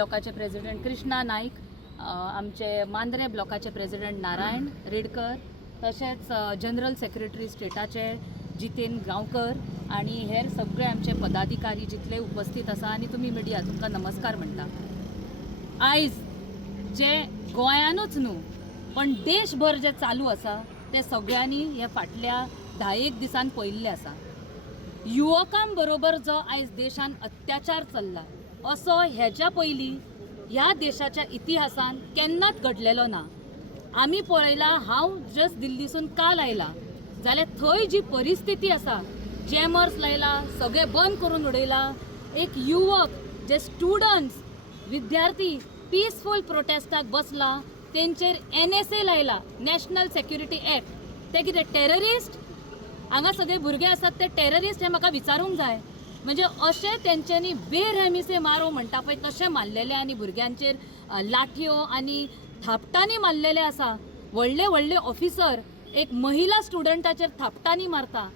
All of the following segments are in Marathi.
ब्लॉकाचे प्रेसिडेंट कृष्णा नाईक, आमचे मांद्रे ब्लॉकाचे प्रेसिडेंट नारायण रेडकर, तशेंच जनरल सेक्रेटरी स्टेटाचे जितेन गांवकर आणि हेर सगळे आमचे पदाधिकारी जितले उपस्थित आसा आणि तुम्ही मिडिया, तुमकां नमस्कार म्हणटा। आयज जे गोंयानूच न्हू पण देशभर जे चालू आसा ते सगळ्यांनी हे फाटल्या 10 दिसान पळयल्ले आसा। युवकां बरोबर जो आयज देशान अत्याचार चल्ला असो हेच्या पयलीं ह्या देशाच्या इतिहासान केन्नाच घडलेलो ना। आमी पळयला, हांव जस्ट दिल्लीसून काल आयला, जाल्यार थंय जी परिस्थिती आसा, जॅमर्स लायला, सगळे बंद करून उडयला। एक युवक जे स्टुडंट्स विद्यार्थी पीसफूल प्रोटेस्टाक बसला, तेंचेर NSA लायला, नॅशनल सेक्युरिटी एक्ट। ते कितें टेररिस्ट? हांगा सगळे भुरगे आसात ते टेररिस्ट हे म्हाका विचारूंक जाय। म्हणजे अशें तेंच्यांनी बेरहमीसे मारो म्हणटा पळय तशें मारलेले आनी भुरग्यांचेर लाठयो आनी थापटांनी मारलेले आसा। व्हडले व्हडले ऑफिसर एक महिला स्टुडंटाचेर थापटांनी मारता।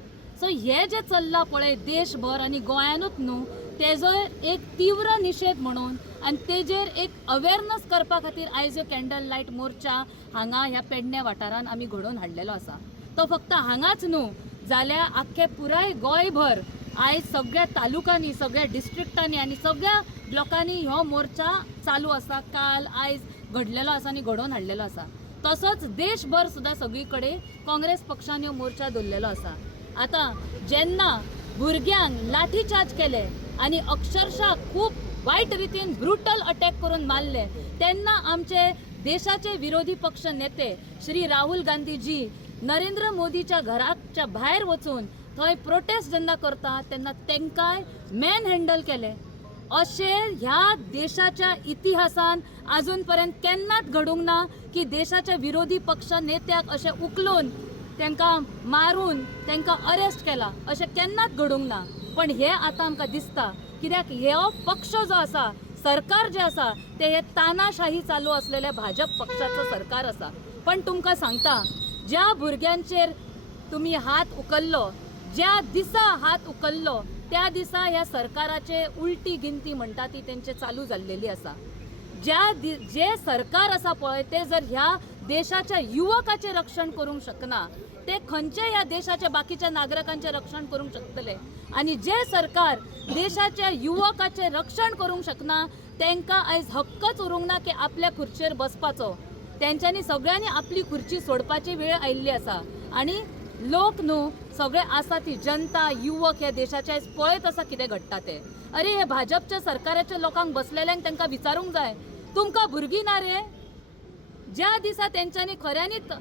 सो हे जे चल्ला पळय देशभर आनी गोंयानूच न्हू, तेजो एक तीव्र निशेध म्हणून आनी तेजेर एक अवेरनस करपा खातीर आयज ह्यो कॅन्डल लायट मोर्चा हांगा ह्या पेडणे वाठारान आमी घडोवन हाडलेलो आसा। तो फक्त हांगाच न्हू जाल्यार आख्खे पुराय गोंयभर आयज सगळ्या तालुकांनी, सगळ्या डिस्ट्रिक्टांनी आनी सगळ्या ब्लॉकांनी हो मोर्चा चालू आसा। काल आयज घडलेलो आसा आनी घडोवन हाडलेलो आसा। तसोच देशभर सुद्दां सगळी कडेन काँग्रेस पक्षान ह्यो मोर्चा दवरलेलो आसा। आता जेन्ना भुरग्यांक लाठीचार्ज केले आनी अक्षरशः खूब वायट रितीन ब्रुटल अटॅक करून मारले, तेन्ना आमचे देशाचे विरोधी पक्ष नेते श्री राहुल गांधीजी नरेंद्र मोदीच्या घराच्या भायर वचून थंय प्रोटेस्ट जेन्ना करता तेन्ना तेंकाय मॅन हँडल केले। अशें ह्या देशाच्या इतिहासान अजून पर्यंत केन्नाच घडूंक ना की देशाच्या विरोधी पक्ष नेत्याक अशें उखलून तेंकां मारून तेंकां अरेस्ट केला, अशें केन्नाच घडूंक ना। पण हे आतां आमकां दिसता, कित्याक हो पक्ष जो आसा, सरकार जे आसा, ते हे तानाशाही चालू असलेल्या भाजप पक्षाचं सरकार आसा। पण तुमकां सांगता, ज्या भुरग्यांचेर तुम्ही हात उखल्लो, ज्या दिसा हात उखल्लो, त्या दिसा ह्या सरकाराचे उलटी गिनती म्हणटा ती तेंचे चालू जाल्लेली आसा। जे सरकार आसा पळय ते जर ह्या देशाच्या युवकाचे रक्षण करूंक शकना, ते खंयचे ह्या देशाच्या बाकीच्या नागरिकांचे रक्षण करूंक शकतले? आणि जे सरकार देशाच्या युवकाचे रक्षण करूंक शकना, तेंकां आयज हक्कच उरूंक ना की आपल्या खुर्चेर बसपाचो। तेंच्यांनी सगळ्यांनी आपली खुर्ची सोडपाची वेळ आयिल्ली आसा। आणि लोक न्हू सगळे आसा ती जनता, युवक ह्या देशाच्या आयज पळयत आसा कितें घडटा ते। अरे हे भाजपच्या सरकाराच्या लोकांक बसलेल्यांक तांकां विचारूंक जाय, तुमकां भुरगीं ना रे? ज्या दिसा तेंच्यांनी खऱ्यांनीच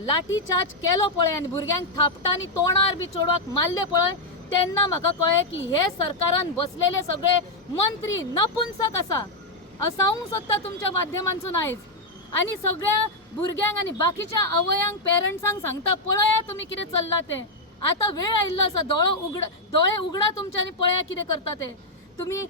लाठी चार्ज केलो पळय आनी भुरग्यांक थापटांनी तोंडार बी चोडवाक मारले पळय, तेन्ना म्हाका कळ्ळें की हे सरकारान बसलेले सगळे मंत्री नपुंसक आसा। सांगूंक सोदता तुमच्या माध्यमांतसून आयज, आनी सगळ्या भुरग्यांक आनी बाकीच्या आवयांक, पेरंट्सांक सांगता, पळया तुमी कितें चल्ला तें। आतां वेळ आयिल्लो आसा, दोळे उगडा तुमच्यांनी, पळया कितें करता तें। तुमी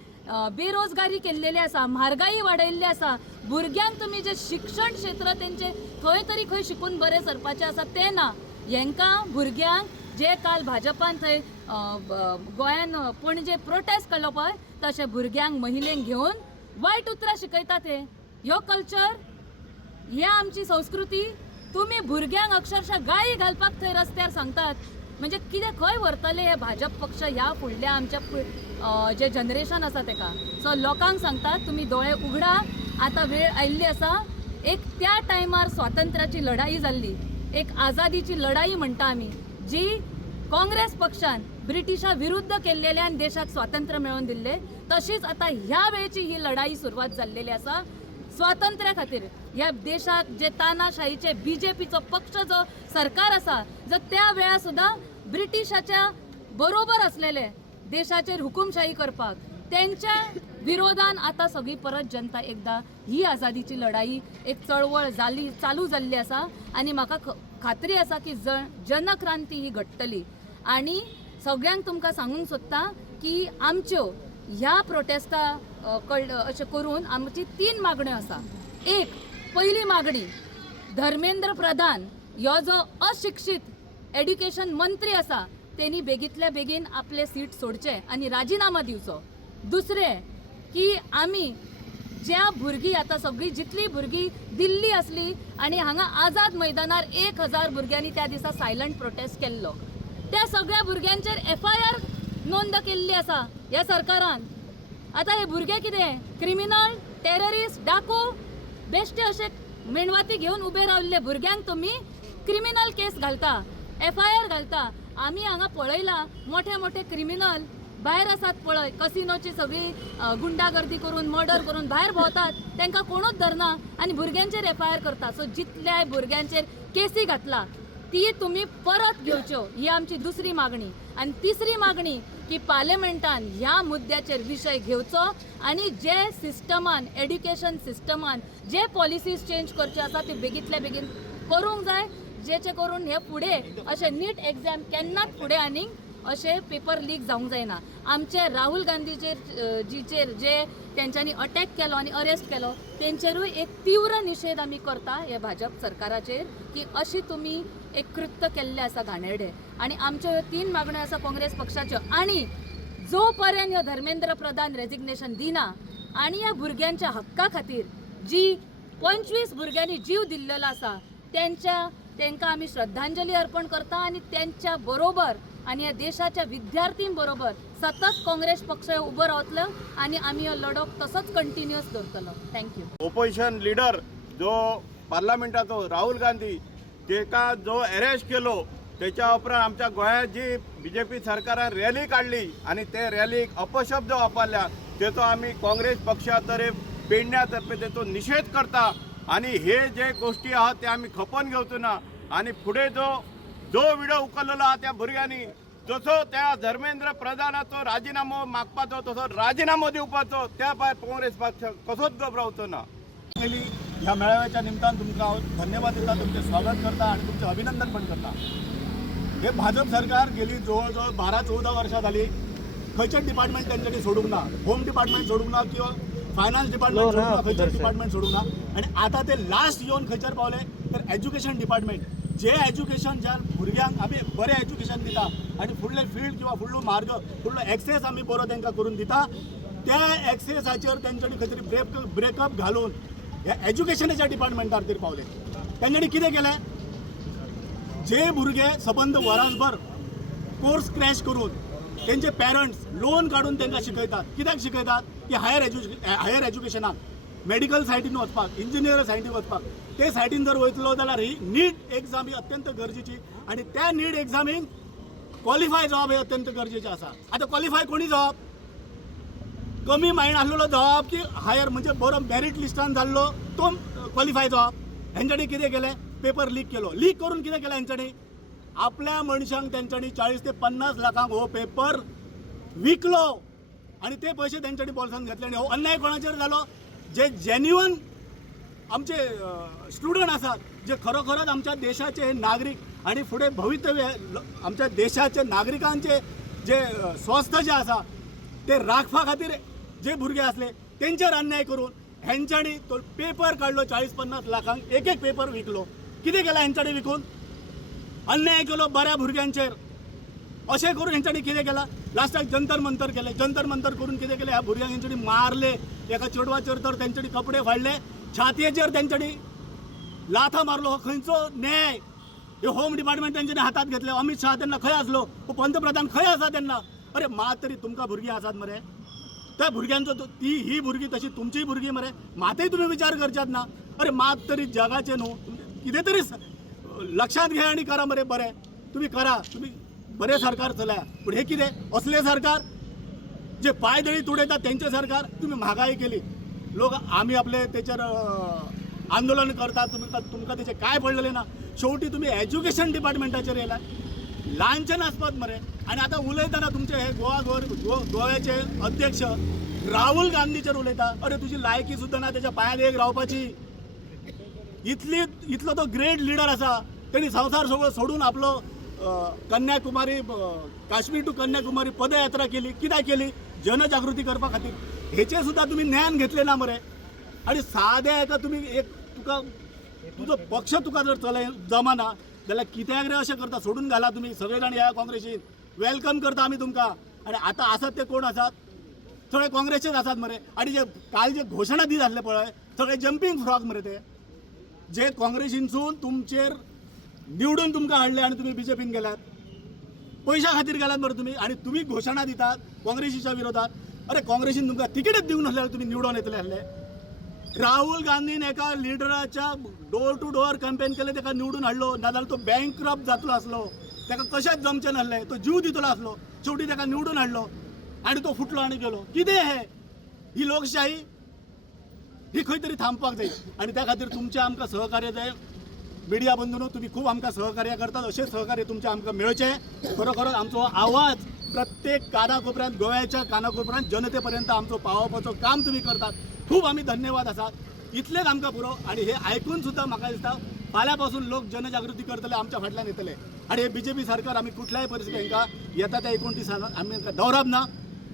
बेरोजगारी केल्लेली आसा, म्हारगाई वाडयल्ली आसा, भुरग्यांक तुमी जे शिक्षण क्षेत्र तेंचे खंय तरी खंय शिकून बरें सरपाचें आसा तें ना। हेंकां भुरग्यांक जे काल भाजपान थंय गोंयान पणजे प्रोटेस्ट केलो पळय, तशें भुरग्यांक, महिलेंक घेवन वायट उतरां शिकयता ते। ह्यो कल्चर, ही आमची संस्कृती। तुम्ही भुरग्यांक अक्षरशः गाळी घालपाक थंय रस्त्यार सांगतात, म्हणजे कितें खंय व्हरतले हे भाजप पक्ष ह्या फुडल्या आमच्या जे जनरेशन आसा तेका। सो लोकांक सांगतात, तुम्ही दोळे उगडा, आतां वेळ आयिल्ली आसा। एक त्या टायमार स्वातंत्र्याची लढाई जाल्ली, एक आझादीची लढाई म्हणटा आमी, जी काँग्रेस पक्षान ब्रिटिशा विरुद्ध केल्लेल्यान देशाक स्वातंत्र्य मेळोवन दिल्ले, तशीच आता ह्या वेळची ही लढाई सुरवात जाल्लेली आसा स्वातंत्र्या खातीर। ह्या देशात जे तानाशाहीचे बीजेपीचो पक्ष जो सरकार आसा, जर त्या वेळा सुद्धा ब्रिटिशाच्या बरोबर असलेले देशाचेर हुकुमशाही करपाक, त्यांच्या विरोधान आता सगळी परत जनता एकदा ही आझादीची लढाई, एक चळवळ चालू जाल्ली आसा। आणि म्हाका खात्री आसा की जनक्रांती ही घडटली। आणि सगळ्यांक तुमकां सांगूंक सोदता की आमच्यो ह्या प्रोटेस्टा अशें करून आमची 3 मागण्यो आसा। एक, पहिली मागणी, धर्मेंद्र प्रधान ह्यो जो अशिक्षित एड्युकेशन मंत्री आसा, तेणी बेगीतल्या बेगीन आपले सीट सोडचे आणि राजीनामा दिवचो। दुसरे की आमी ज्या भुरगीं आतां सगळीं जितली भुरगीं दिल्ली असली आनी हांगा आझाद मैदानार 1000 भुरग्यांनी त्या दिसा सायलंट प्रोटेस्ट केल्लो, त्या सगळ्या भुरग्यांचेर FIR नोंद केल्ली आसा ह्या सरकारान. आतां हे भुरगे कितें क्रिमिनल, टेररिस्ट, डाकू, बेश्टे अशे मेणवाती घेवन उबे रावल्ले भुरग्यांक तुमी क्रिमिनल केस घालता, FIR घालता. आमी हांगा पळयला मोठे मोठे क्रिमिनल भायर आसात पळय, कसिनोची सगळी गुंडागर्दी करून मर्डर करून भायर भोंवतात, तांकां कोणूच धरना आनी भुरग्यांचेर FIR करता. सो जितल्या भुरग्यांचेर केसी घातला ती तुम्ही परत घेवच्यो ही आमची दुसरी मागणी. आणि तिसरी मागणी की पार्लिमेंटान ह्या मुद्द्याचेर विशय घेवचो आणि जे सिस्टमान एड्युकेशन सिस्टमान जे पॉलिसीज चेंज करचे आसा ते बेगीतल्या बेगीन करूंक जाय, जेचे करून हे फुडें अशे नीट एग्जाम केन्नाच फुडें आनीक अशे पेपर लीक जावंक जायना. आमचे राहुल गांधीचेर जे तेंच्यांनी अटॅक केलो आनी अरेस्ट केलो तेंचेरूय एक तीव्र निशेध आमी करता हे भाजप सरकाराचेर की अशी तुमी एक कृत्य केल्ले आसा घाणेरडे. आणि आमच्यो ह्यो 3 मागण्यो आसा काँग्रेस पक्षाच्यो. आणि जो पर्यंत ह्यो धर्मेंद्र प्रधान रेजिग्नेशन दिना आणि ह्या भुरग्यांच्या हक्का खातीर जी 25 भुरग्यांनी जीव दिल्लेलो आसा तेंकां आमी श्रद्धांजली अर्पण करता आणि त्यांच्या बरोबर आणि या देशाच्या विद्यार्थीं बरोबर सतत काँग्रेस पक्ष उबो रावतलो आणि आमी हो लढो तसोच कंटिन्युअस दवरतलो. थँक्यू. ओपोजिशन लिडर जो पार्लमेंटाचो राहुल गांधी तेका जो अरेस्ट केलो त्याच्या उपरांत आमच्या गोंयांत जी BJP सरकारान रॅली काढली आणि ते रॅलीक अपशब्द वापरल्या तेचो आमी काँग्रेस पक्षातर्फे पेडण्यातर्फे तेचो निषेध करता. आणि हे जे गोष्टी आहात ते आम्ही खपोवन घेवचो ना. आणि पुढे जो व्हिडिओ उखललेलो आहा त्या भुरग्यांनी जसो त्या धर्मेंद्र प्रधानाचो राजीनामो मागपाचो तसो राजीनामो दिवपाचो त्या भायर काँग्रेस पक्ष कसोच घबरावचो ना. ह्या मेळाव्याच्या निमतान तुमकां हांव धन्यवाद दिता, तुमचें स्वागत करता आणि तुमचें अभिनंदन पण करता. हे भाजप सरकार गेली जवळ जवळ 12-14 वर्सां जाली खंयचेच डिपार्टमेंट तेंच्यांनी सोडूंक ना. होम डिपार्टमेंट सोडूंक ना किंवा फायनान्स डिपार्टमेंट सोडूंक ना, खंयचेच डिपार्टमेंट सोडूंक ना. आणि आता ते लास्ट येवन खंयचेर पावले तर एज्युकेशन डिपार्टमेंट. जे एज्युकेशन ज्या भुरग्यांक आमी बरें एज्युकेशन दिता आणि फुडले फील्ड किंवा फुडलो मार्ग फुडलो एक्सेस आमी बरो तांकां करून दिता, त्या एक्सेसाचेर तेंच्यांनी खंय तरी ब्रेकअप घालून ह्या एज्युकेशनाच्या डिपार्टमेंटार तरी पावले. तेंच्यांनी कितें केलें, जे भुरगे सबंद वरासभर कोर्स क्रॅश करून तेंचे पेरंट्स लोन काढून तांकां शिकयतात. कित्याक शिकयतात की हायर एज्युकेशनाक मेडिकल सायटीन वचपाक, इंजिनियर सायटीन वचपाक, ते सायटीन जर वयतलो जाल्यार ही नीट एग्जाम ही अत्यंत गरजेची आणि त्या नीट एग्जामीक क्वॉलिफाय जावप हे अत्यंत गरजेचें आसा. आता क्वॉलिफाय कोणी जावप, कमी मायंड आसलेलो जावप की हायर म्हणजे बरो मेरिट लिस्टान जाल्लो तो क्वॉलिफाय जावप. हेंच्यांनी कितें केलें, पेपर लीक केलो. लीक करून कितें केलें हेंच्यांनी, आपल्या मनशांक तेंच्यांनी 40 ते 50 लाखांक हो पेपर विकलो आणि ते पयशे तेंच्यांनी बॉल्सान घेतले. आणि हो अन्याय कोणाचेर जालो, जे जेन्युअन आमचे स्टुडंट आसात, जे खरोखरच आमच्या देशाचे हे नागरिक आणि फुडें भवितव्य आमच्या देशाचे नागरिकांचे जे स्वस्थ जे आसा ते राखपा खातीर जे भुरगे असले तेंचेर अन्याय करून हेंच्यांनी तो पेपर काढलो 40-50 लाखांक एक पेपर विकलो. कितें केलें हेंच्यांनी विकून, अन्याय केलो बऱ्या भुरग्यांचेर. अशें करून हेंच्यांनी कितें केलां, लास्टाक जंतर मंतर केलें. जंतर मंतर करून कितें केलें, ह्या भुरग्यांक हेंच्यांनी मारले. एका चेडवाचेर तर तेंच्यांनी कपडे फाडले, छातयेचेर तेंच्यांनी लाथा मारलो. हो खंयचो न्याय, हे होम डिपार्टमेंट तेंच्यांनी हातात घेतले. अमित शाह तेन्ना खंय आसलो, हो पंतप्रधान खंय आसा तेन्ना. अरे मात तरी तुमकां भुरगीं आसात मरे, त्या भुरग्यांचो ही भुरगीं तशी तुमचीय भुरगीं मरे, मातय तुमी विचार करच्यात ना. अरे मात तरी जगाचे न्हू, कितें तरी लक्षात घ्या आणि करा मरे. बरें तुम्ही करा, तुम्ही बरे सरकार चलया. पूण हे कितें असले सरकार जे पायदळी तुडयतात तेंचे सरकार. तुम्ही महागाई केली, लोक आम्ही आपले त्याच्यार आंदोलन करतात, तुमकां त्याचे काय पडलेले ना. शेवटी तुम्ही एज्युकेशन डिपार्टमेंटाचेर येयला, लांछनास्पद मरे. आणि आता उलयतना तुमचे हे गोव्याचे अध्यक्ष राहुल गांधीचेर उलयता. अरे तुझी लायकी सुद्दां ना त्याच्या पांयार एक रावपाची. इतलो तो ग्रेट लिडर आसा, तेणी संवसार सगळो सोडून आपलो कन्याकुमारी, काश्मीर टू कन्याकुमारी पदयात्रा केली. कित्याक केली, जनजागृती करपा खातीर. हेचे सुद्दां तुम्ही ज्ञान घेतले ना मरे. आणि सादे हेका तुम्ही एक तुजो पक्ष तुका जर चलय जमाना जाल्यार कित्याक रे अशें करता, सोडून घाला तुम्ही. सगळे जाण ह्या काँग्रेसीन वेलकम करता आमी तुमकां. आणि आता आसात ते कोण आसात, सगळे काँग्रेसचेच आसात मरे आणि जे काल जे घोषणा दी जाल्ले पळय सगळे जम्पिंग फ्रॉक मरे ते जे काँग्रेसीनसून तुमचेर निवडून तुमकां हाडले आणि तुम्ही बीजेपीन गेल्यात पैशा खातीर गेल्यात मरे तुम्ही आणि तुम्ही घोषणा दितात काँग्रेसीच्या विरोधात अरे काँग्रेसीन तुमकां तिकीटच दिवंक नासल्यार तुम्ही निवडून येतले आहले राहुल गांधीन एका लिडराच्या डोर टू डोर कॅम्पेन केले ताका निवडून हाडलो नाजाल्यार तो बँकरप्ट जातलो आसलो ताका कशेंच जमचें नासलें तो जीव दितलो आसलो शेवटी ताका निवडून हाडलो आणि तो फुटलो आणि गेलो कितें हे ही लोकशाही ही खंय तरी थांबपाक जाय आणि त्या खातीर तुमचें आमकां सहकार्य जाय मिडिया बंधूंनो तुम्ही खूप आमकां सहकार्य करतात अशें सहकार्य तुमचें आमकां मेळचें खरोखरच आमचो आवाज प्रत्येक कानाकोपऱ्यांत गोव्याच्या कानाकोपऱ्यांत जनतेपर्यंत आमचो पावोवपाचो काम तुम्ही करतात खूप आमी धन्यवाद आसात इतलेच आमकां पुरो आणि हे आयकून सुद्दां म्हाका दिसता फाल्यां पासून लोक जनजागृती करतले आमच्या फाटल्यान येतले आणि हे बीजेपी सरकार आमी कुठल्याय परिस्थितीत हांकां येता त्या 29 आमी हांकां दवरप ना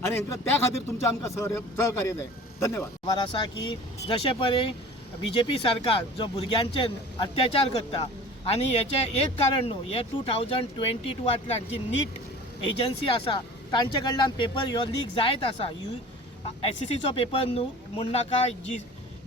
आणि हांकां त्या खातीर तुमचें आमकां सहकार्य जाय धन्यवाद खबर आसा की जशे परी बीजेपी सरकार जो भुरग्यांचे अत्याचार करता आणि हेचे एक कारण न्हू हे 2022 जी नीट एजन्सी आसा तांचे कडल्यान पेपर ह्यो लीक जायत आसा SSCचो पेपर न्हू म्हण नाका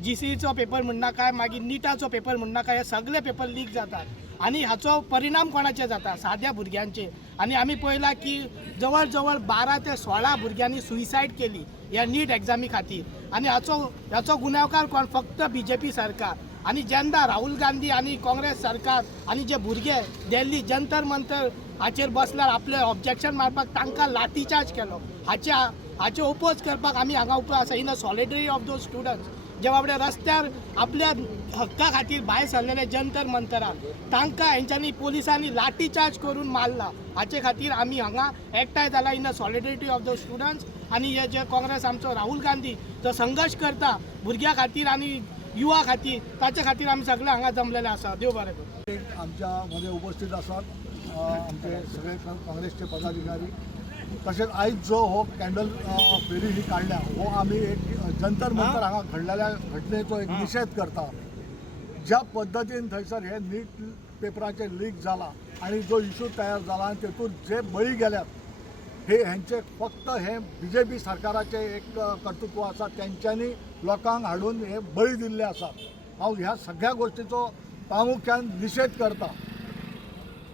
GCEचो पेपर म्हण नाका मागीर नीटाचो पेपर म्हण नाका हे सगळे पेपर लीक जातात आणि हाचो परिणाम कोणाचे जाता साद्या भुरग्यांचे आणि आमी पळयला की जवळ जवळ 12 ते 16 भुरग्यांनी सुइसायड केली ह्या नीट एग्जामी खातीर आणि हाचो गुन्यांवकार कोण फक्त बीजेपी सरकार आणि जेन्ना राहुल गांधी आणि काँग्रेस सरकार आणि जे भुरगे दिल्ली जंतर मंतर हाचेर बसल्यार आपले ऑब्जेक्शन मारपाक तांकां लाठीचार्ज केलो हाचे ओपोज करपाक आमी हांगा उबो आसा in a सॉलिडरी of those students जे बाबडे रस्त्यार आपल्या हक्का खातीर भायर सरलेले जंतर मंतरार तांकां हेंच्यांनी पोलिसांनी लाठीचार्ज करून मारला हाचे खातीर आमी हांगा एकठांय जाला in a solidarity of the students आणि हे जे काँग्रेस आमचो राहुल गांधी जो संघर्श करता भुरग्यां खातीर आणि युवा खातीर ताचे खातीर आमी सगळे हांगा जमलेले आसा देव बरें करूं आमच्या मध्ये उपस्थित असतात आमचे सगळे काँग्रेसचे पदाधिकारी तसेच आयज जो हो कॅन्डल फेरी ही काढल्या हो आम्ही एक जंतर मंतर हांगा घडलेल्या घटनेचो एक निषेध करता ज्या पद्दतीन थंयसर हे नीट पेपराचे लीक जाला आणि जो इशू तयार जाला आणि तेतून जे बळी गेल्यात हे ह्यांचे फक्त हे बीजेपी सरकाराचे एक कर्तृत्व आसा त्यांच्यानी लोकांक हाडून हे बळी दिल्ले आसात हांव ह्या सगळ्या गोष्टीचो प्रामुख्यान निषेध करता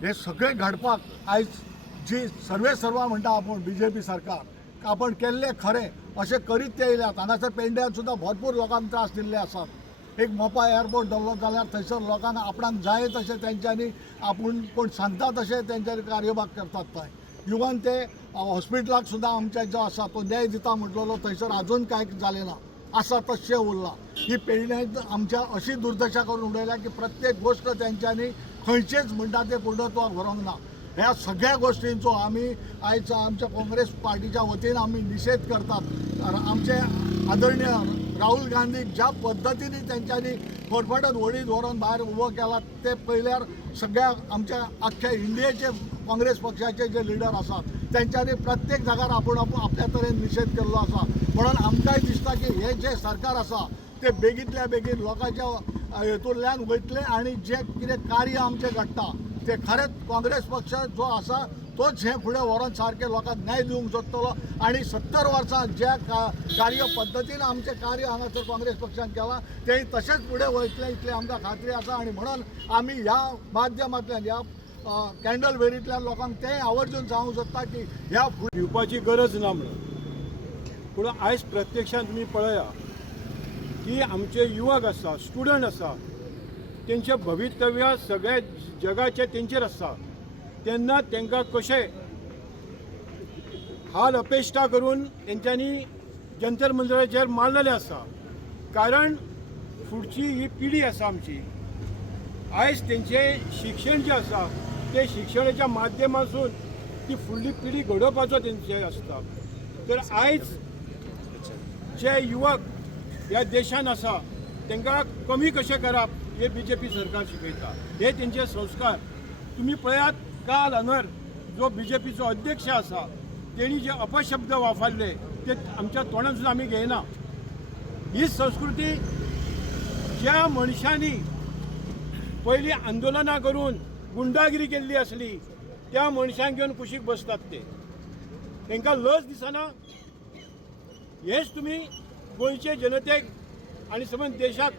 हे सगळे घडपाक आयज जी सर्वा म्हणटा आपण बीजेपी सरकार आपण केल्ले खरें अशें करीत ते येयल्यात हांगासर पेडण्यात सुद्दां भरपूर लोकांक त्रास दिल्ले आसात एक मोपा एअरपोर्ट दवरलो जाल्यार थंयसर लोकांक आपणाक जाय तशें तेंच्यांनी आपूण कोण सांगता तशें तेंच्यांनी कार्यभाग करतात थंय इवन ते हॉस्पिटलाक सुद्दां आमच्या जो आसा तो न्याय दिता म्हटलेलो थंयसर आजून कांय जालें ना आसा तशें उरलां ही पेडण्यात आमच्या अशी दुर्दशा करून उडयल्या की प्रत्येक गोष्ट तेंच्यांनी खंयचेच म्हणटा ते पूर्णत्वाक व्हरोंक ना ह्या सगळ्या गोष्टींचो आमी आयज आमच्या काँग्रेस पार्टीच्या वतीन आमी निषेध करतात आमचे आदरणीय राहुल गांधीक ज्या पद्दतीने तेंच्यांनी फडफडत व्हडी धरून भायर उबो केला ते पळयल्यार सगळ्या आमच्या आख्ख्या इंडियेचे काँग्रेस पक्षाचे जे लिडर आसात तेंच्यांनी प्रत्येक जाग्यार आपूण आपल्या तरेन निषेध केल्लो आसा म्हणून आमकांय दिसता की हे जे सरकार आसा ते बेगींतल्या बेगीन लोकांच्या हेतूंतल्यान वयतले आणि जे कितें कार्य आमचें घडटा ते खरेंच काँग्रेस पक्ष जो आसा तोच हे फुडें व्हरोन सारके लोकांक न्याय दिवंक सोदतलो आणि 70 वर्सां ज्या कार्य पद्दतीन आमचें कार्य हांगासर काँग्रेस पक्षान केलां तें तशेंच फुडें वयतलें इतली आमकां खात्री आसा आणि म्हणून आमी ह्या माध्यमांतल्यान ह्या कॅन्डल वेरींतल्यान लोकांक तें आवर्जून सांगूंक सोदता की ह्या दिवपाची गरज ना म्हणून पूण आयज प्रत्यक्षान तुमी पळया की आमचे युवक आसा स्टुडंट आसा तेंचे भवितव्य सगळ्या जगाचे तेंचेर आसा तेन्ना तांकां कशे हाल अपेश्टा करून तेंच्यांनी जंतर मंतराचेर मारलेले आसा कारण फुडची ही पिढी आसा आमची आयज तेंचें शिक्षण जें आसा ते शिक्षणाच्या माध्यमांतून ती फुडली पिढी घडोवपाचो तेंचे आसता तर आयज जे युवक ह्या देशान आसा तांकां कमी कशें करप हे बीजेपी सरकार शिकयता हे तेंचे संस्कार तुम्ही पळयात काल हांगर जो बीजेपीचो अध्यक्ष आसा तेणी जे अपशब्द वापरले ते आमच्या तोंडान सुद्दां आमी घेयना ही संस्कृती ज्या मनशांनी पयलीं आंदोलनां करून गुंडागिरी केल्ली आसली त्या मनशांक घेवन कुशीक बसतात ते तांकां लज दिसना हेच तुम्ही गोंयचे जनतेक आनी समज देशाक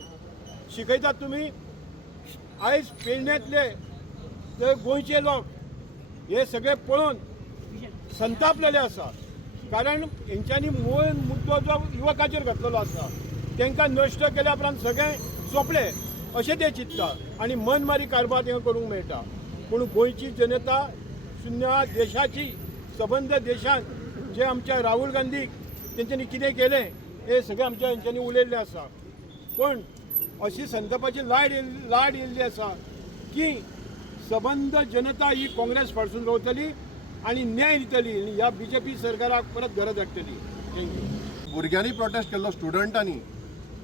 शिकयतात तुम्ही. आयज पेडण्यांतले जे गोंयचे लोक हे सगळे पळोवन संतापलेले आसा. कारण हेंच्यांनी मूळ मुद्दो जो युवकाचेर घातलेलो आसा तांकां नश्ट केल्या उपरांत सगळें सोंपलें अशें ते चिंतता आनी मनमारी कारभार तांकां करूंक मेळटा. पूण गोंयची जनता शुन्य देशाची सबंद देशांत जे आमच्या राहुल गांधीक तेंच्यांनी कितें केलें हे सगळें आमच्या हेंच्यांनी उलयल्लें आसा. पण अशी संतापाची लाड येयल्ली आसा की सबंद जनता ही काँग्रेस फाटसून रावतली आनी न्याय दितली. ह्या BJP सरकाराक परत गरज हाडटली. थँक्यू. भुरग्यांनी प्रोटेस्ट केल्लो स्टुडंटांनी,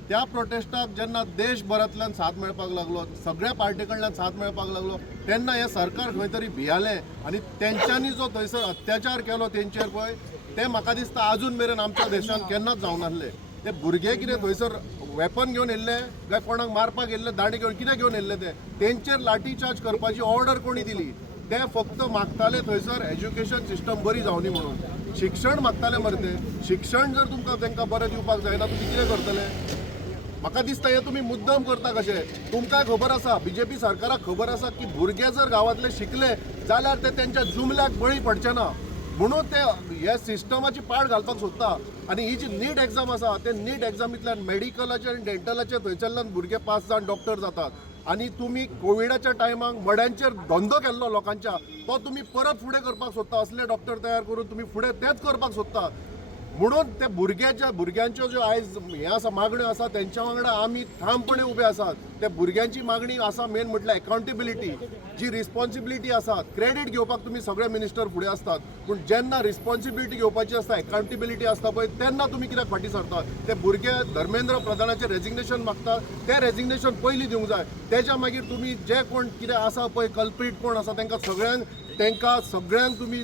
त्या प्रोटेस्टाक जेन्ना देशभरांतल्यान साथ मेळपाक लागलो, सगळ्या पार्टी कडल्यान साथ मेळपाक लागलो, तेन्ना हे सरकार खंय तरी भियालें आनी तेंच्यांनी जो थंयसर अत्याचार केलो तेंचेर पळय ते म्हाका दिसता आजून मेरेन आमच्या देशांत केन्नाच जावं नासले. ते भुरगे कितें थंयसर वेपन घेवन येयल्ले काय कोणाक मारपाक येयल्ले दांडी घेवन कितें घेवन येयल्ले तेंचेर लाठी चार्ज करपाची ऑर्डर कोणी दिली? ते फक्त मागताले थंयसर एज्युकेशन सिस्टम बरी जावनी म्हणून. शिक्षण मागताले मरे ते. शिक्षण जर तुमकां तांकां बरें दिवपाक जायना तुमी कितें करतले? म्हाका दिसता हे तुमी मुद्दम करता कशें. तुमकां खबर आसा, BJP सरकाराक खबर आसा की भुरगे जर गांवांतले शिकले जाल्यार ते तेंच्या जुमल्याक बळी पडचे ना म्हणून ते हे सिस्टमाची पाड घालपाक सोदता. आनी ही जी नीट एग्जाम आसा ते नीट एग्जामींतल्यान मेडिकलाचे आनी डेंटलाचे थंयसरल्यान भुरगे पास जावन डॉक्टर जातात. आनी तुमी कोविडाच्या टायमाक मड्यांचेर धंदो केल्लो लोकांच्या तो तुमी परत फुडें करपाक सोदता. असले डॉक्टर तयार करून तुमी फुडें तेच करपाक सोदता. म्हणून ते भुरग्यांच्यो ज्यो आयज हे आसा मागण्यो आसा तेंच्या वांगडा आमी ठामपणे उबे आसात. त्या भुरग्यांची मागणी आसा मेन म्हटल्यार अकावंटेबिलिटी, जी रिस्पॉन्सिबिलिटी आसा. क्रेडीट घेवपाक तुमी सगळे मिनिस्टर फुडें असतात पूण जेन्ना रिस्पॉन्सिबिलिटी घेवपाची आसता, अकावंटेबिलिटी आसता पळय तेन्ना तुमी कित्याक फाटीं सरतात? ते भुरगे धर्मेंद्र प्रधानाचें रेजिग्नेशन मागतात, तें रेजिग्नेशन पयलीं दिवंक जाय. तेच्या मागीर तुमी जे कोण कितें आसा पळय कल्प्रीट कोण आसा तांकां सगळ्यांक तुमी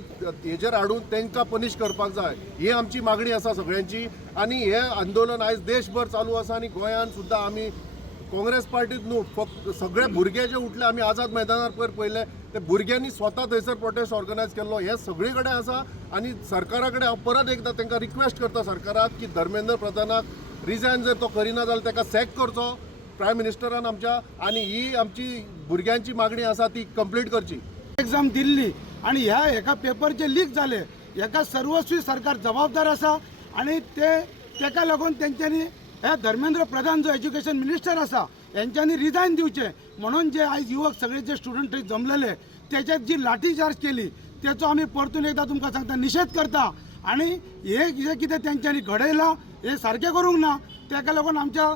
हेजेर हाडून तांकां पनीश करपाक जाय. ही आमची मागणी आसा सगळ्यांची. आनी हे आंदोलन आयज देशभर चालू आसा आनी गोंयांत सुद्दां आमी काँग्रेस पार्टीत न्हू फक्त सगळे भुरगे जे उठले आमी आझाद मैदानार पयर पळयले ते भुरग्यांनी स्वता थंयसर प्रोटेस्ट ऑर्गनायज केल्लो. हे सगळे कडेन आसा आनी सरकारा कडेन हांव परत एकदां तांकां रिक्वेस्ट करता सरकाराक की धर्मेंद्र प्रधानाक रिजायन जर तो करिना जाल्यार ताका सॅक करचो प्रायम मिनिस्टरान आमच्या. आनी ही आमची भुरग्यांची मागणी आसा ती कंप्लीट करची. एग्जाम दिल्ली आणि ह्या एका पेपरचे लीक झाले एका सर्वस्वी सरकार जबाबदार असा आणि तेका लागून त्यांच्यानी ह्या धर्मेंद्र प्रधान जो एज्युकेशन मिनिस्टर असा यांच्यानी रिजायन दिवचे म्हणून जे आज युवक सगळे जे स्टुडंट जमलेले त्याच्यात जी लाठी चार्ज केली त्याचो आम्ही परतून एकदा तुमकां सांगता निषेध करता. आणि हे जे कितें त्यांच्यानी घडयला हे सारखे करूंक ना. तेका लागून आमच्या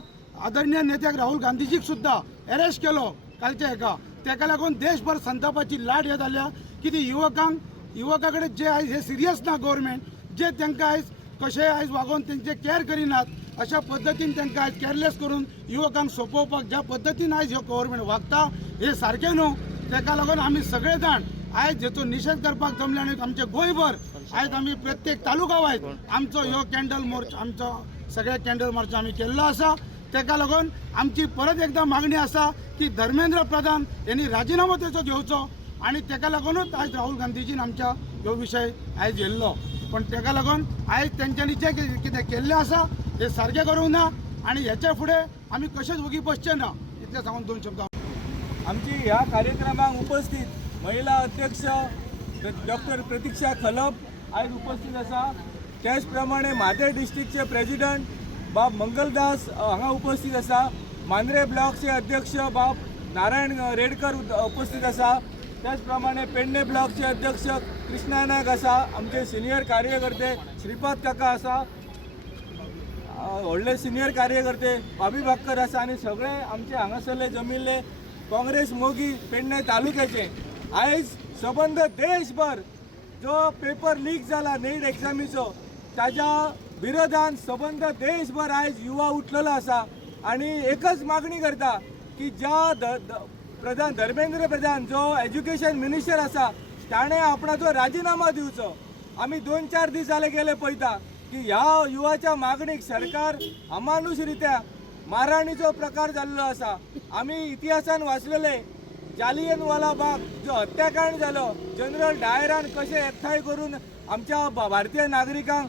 आदरणीय नेत्याक राहुल गांधीजीक सुद्धा अरेस्ट केलो कालच्या एका. तेका लागून देशभर संतापाची लाट हे जाल्या की ती युवकां कडेन जे आयज हे सिरियस ना गव्हर्मेंट जे तांकां आयज कशें आयज वागोवन तेंचे केअर करिनात अशा पद्दतीन तांकां आयज केअरलेस करून युवकांक सोंपोवपाक ज्या पद्दतीन आयज हो गव्हर्मेंट वागता हे सारकें न्हू. तेका लागून आमी सगळे जाण आयज हेचो निशेध करपाक जमले आनी आमचे गोंयभर आयज आमी प्रत्येक तालुका वायज आमचो ह्यो कॅन्डल मोर्च आमचो सगळे कॅन्डल मार्च आमी केल्लो आसा. तेका लागून आमची परत एकदा मागणी आसा की धर्मेंद्र प्रधान यांनी राजीनामो तेचो घेवचो आणि तेका लागूनच आज राहुल गांधीजीन आमच्या ह्यो विशय आयज येयल्लो. पण तेका लागून आयज तेंच्यांनी जे कितें केल्लें आसा हे सारकें करूंक ना आणि ह्याच्या फुडें आमी कशेंच वगी बसचे ना इतलें सांगून 2 शब्द. आमची ह्या कार्यक्रमाक उपस्थित महिला अध्यक्ष डॉक्टर प्रतीक्षा खलप आयज उपस्थित आसा. त्याच प्रमाणे म्हादेर डिस्ट्रिक्टचे प्रेसिडेंट बाब मंगलदास हांगा उपस्थित आसा. मांद्रे ब्लॉकचे अध्यक्ष बाब नारायण रेडकर उपस्थित आसा. त्याच प्रमाणे पेडणे ब्लॉकचे अध्यक्ष कृष्णा नायक आसा. आमचे सिनियर कार्यकर्ते श्रीपाद काका आसा. व्हडले सिनियर कार्यकर्ते बाबी बाक्कर आसा आनी सगळे आमचे हांगासरले जमिल्ले काँग्रेस मोगी पेडणे तालुक्याचे आयज सबंद देशभर जो पेपर लीक जाला नीट एग्जामीचो ताच्या विरोधान सबंद देशभर आयज युवा उठलेलो आसा. आणि एकच मागणी करता की ज्या प्रधान धर्मेंद्र प्रधान जो एज्युकेशन मिनिस्टर आसा ताणें आपणाचो राजीनामा दिवचो. आमी 2-4 दीस जाले गेले पळयता की ह्या युवाच्या मागणीक सरकार अमानुषरित्या मारहाणीचो प्रकार जाल्लो आसा. आमी इतिहासान वाचलेले जालियनवाला बाग जो हत्याकांड जालो जनरल डायरान कशें एकठांय करून आमच्या भारतीय नागरिकांक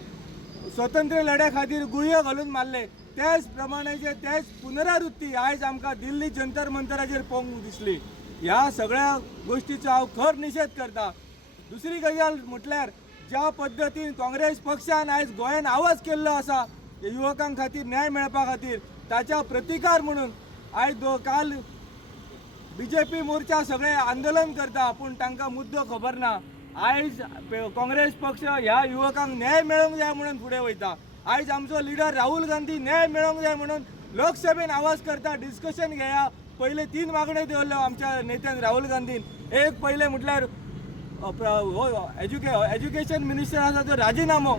स्वतंत्र लढ्या खातीर गुळयो घालून मारले त्याच प्रमाणेचे त्याच पुनरावृत्ती आयज आमकां दिल्ली जंतर मंतराचेर पळोवंक दिसली. ह्या सगळ्या गोष्टीचो हांव खर निशेध करता. दुसरी गजाल म्हटल्यार ज्या पद्दतीन काँग्रेस पक्षान आयज गोंयान आवाज केल्लो आसा युवकां खातीर न्याय मेळपा खातीर ताच्या प्रतिकार म्हणून आयज काल BJP मोर्चा सगळे आंदोलन करता पूण तांकां मुद्दो खबर ना. आयज काँग्रेस पक्ष ह्या युवकांक न्याय मेळोंक जाय म्हणून फुडें वयता. आयज आमचो लिडर राहुल गांधी न्याय मेळोंक जाय म्हणून लोकसभेन आवाज करता. डिस्कशन घेया. पयले 3 मागण्यो दवरल्यो आमच्या नेत्यान राहुल गांधीन. एक पयले म्हटल्यार एज्युकेशन मिनिस्टर आसा तो राजिनामो.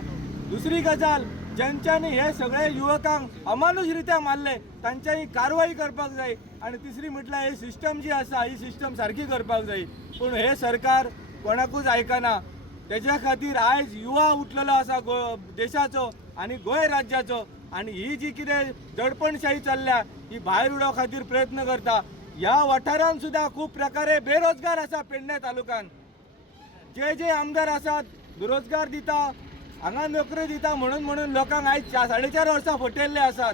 दुसरी गजाल ज्यांच्यांनी हे सगळे युवकांक अमानुषरित्या मारले तांच्यानी कारवाई करपाक जाय. आणि तिसरी म्हटल्यार ही सिस्टम जी आसा ही सिस्टम सारकी करपाक जाय. पूण हे सरकार कोणाकूच आयकना. तेज्या खातीर आयज युवा उठलेलो आसा देशाचो आनी गोंय राज्याचो. आणि ही जी कितें दडपणशाही चल्ल्या ही भायर उडोवपा खातीर प्रयत्न करता. ह्या वाठारांत सुद्दां खूब प्रकारे बेरोजगार आसा. पेडणे तालुक्यात जे आमदार आसात बेरोजगार दिता हांगा नोकरी दिता म्हणून लोकांक आयज 4.5 वर्सां फटयल्ले आसात.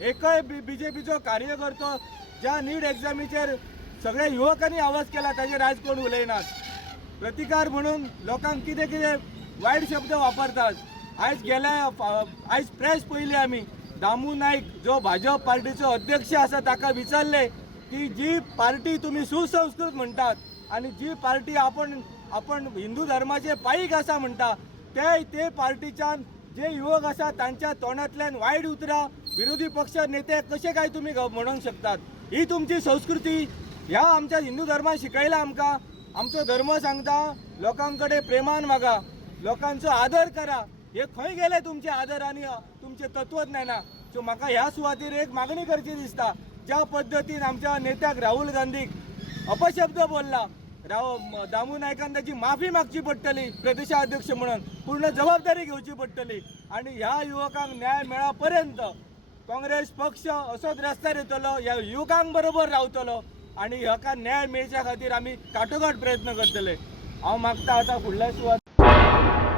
एकय BJPचो कार्यकर्तो ज्या नीट एक्झामीचेर सगळ्या युवकांनी आवाज केला ताचेर आयज कोण उलयनात. प्रतिकार म्हणून लोकांक कितें कितें वायट शब्द वापरतात. आयज प्रेस पयली आमी दामू नायक जो भाजप पार्टीचो अध्यक्ष आसा ताका विचारले की जी पार्टी तुम्ही सुसंस्कृत म्हणटात आणि जी पार्टी आपण हिंदू धर्माचे पायीक आसा म्हणटा ते पार्टीच्यान जे युवक आसा तांच्या तोंडांतल्यान वायट उतरां विरोधी पक्ष नेते कशे काय तुम्ही म्हणूंक शकतात. ही तुमची संस्कृती. ह्या आमच्या हिंदू धर्मान शिकयला आमकां. आमचो धर्म सांगता लोकांकडे प्रेमान वागा, लोकांचो आदर करा. हे खंय गेले तुमचे आदर आणि तुमचे तत्वज्ञाना. सो म्हाका ह्या सुवातेर एक मागणी करची दिसता. ज्या पद्दतीन आमच्या नेत्याक राहुल गांधीक अपशब्द बोलला दामू नायकान ताची माफी मागची पडटली प्रदेशाध्यक्ष म्हणून. पूर्ण जबाबदारी घेवची पडटली. आणि ह्या युवकांक न्याय मेळा पर्यंत काँग्रेस पक्ष असोच रस्त्यार येतलो. ह्या युवकांक बरोबर रावतलो आणि ह्याका न्याय मेळच्या खातीर आमी काटोकाट प्रयत्न करतले. हांव मागता आतां फुडल्या सुवात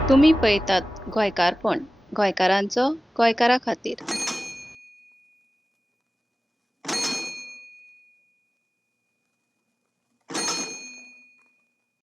तुम्ही पळयतात गोंयकारपण, गोंयकारांचो गोंयकारा खातीर.